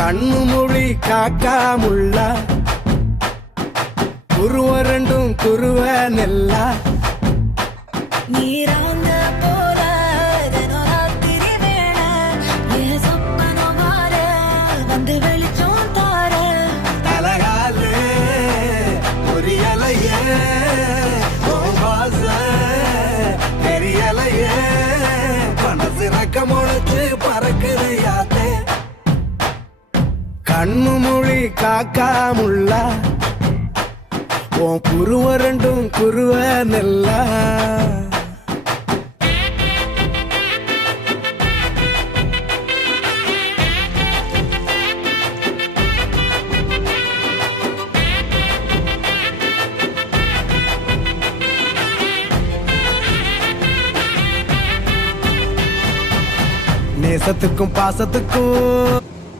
கண்ணு மொழி காக்காமுள்ள குருவ ரெண்டும் குருவ நெல்லா நீராங்க போல தினராத்திரி வேளை என் சொப்பனம் மாற வந்து வெளிச்சம் தார தலகாலே புரியலையே தெரியலையே மனசு ரக்க முளைச்சு பறக்குது யாத்தே கண்ணு மொழி காக்காமுள்ள உன் குருவ ரெண்டும் குருவ நெல்லா நேசத்துக்கும் பாசத்துக்கும்